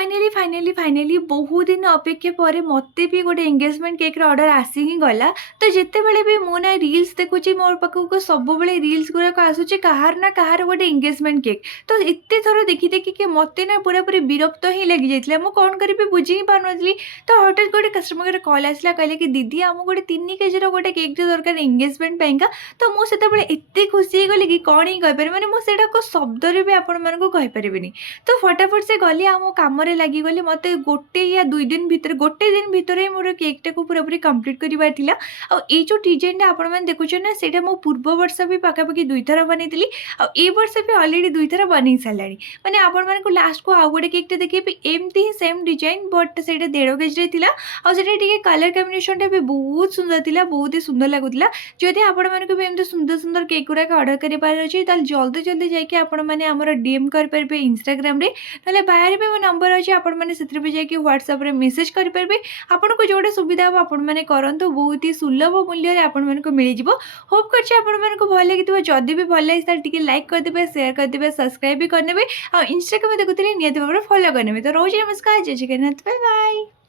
Finally बहुत दिन अपेक्षा पर मते भी गोटे एंगेजमेंट केक ऑर्डर आसी ही गला। तो जितेबाला भी मो ना रील्स देखुची मोर पाखक सब रील्स गुड़ाक आसूची कहार ना कहार गोटे एंगेजमेंट केक। तो एत थर देखी देखी कि मत ना पूरा पूरी विरक्त ही लगी जाइए मुझे कौन करी बुझी ही पार नी। तो हठात गोटे कस्टमर कॉल आसला कहले कि दीदी आम गोटे 3 केजी गोटे केक दरकार एंगेजमेंट पाइंका। तो मुझे एत खुशी गली कि कौन ही कहीपर मैंने मुझे शब्दरे भी आपण मानक कहीपरि। तो फटाफट से गली आम कम लगिगली मत गोटे या 2 दिन भितर गोटे दिन भितर ही मोर केकटा को पूरा पूरी कम्प्लीट करार था। आई जो डिजाइन आपण मैंने देखुचे ना से मो पूर्व वर्ष भी पखापाखि 2 थर बनई आई वर्ष भी अलरेडी 2 थर बन सारा मैंने आपण मानक लास्ट को आउ गोटे केकटा देखिए एमती ही सेम डिजाइन बट से 1.5 केजी आटे कलर कम्बिनेसन भी बहुत सुंदर था बहुत ही सुंदर लगुला। जदि आपण मानक भी एमती सुंदर सुंदर केक गुड़ाक अर्डर करार अच्छे जल्दी जल्दी जाकि आपण मैंने आमर डीएम करेंगे इंस्टाग्राम ना बाहर भी मो नंबर अच्छे आपण मैंने भी जाकि व्हाट्सएप रे मेसेज करेंगे आपन को जोड़े सुविधा हो आपण मैंने करंतु बहुत ही सुलभ मूल्य आपण मानक मिल जिवो। होप करछे आपण मानक भल लगिथिबो जदि भी भल लगी ताल टिके लाइक कर देबे शेयर कर देबे सब्सक्राइब भी करनेबे आ इंस्टाग्राम देखुथिले नियत भाବରେ फॉलो करनेबे। तो रोज नमस्कार जय जगन्नाथ बाय बाय।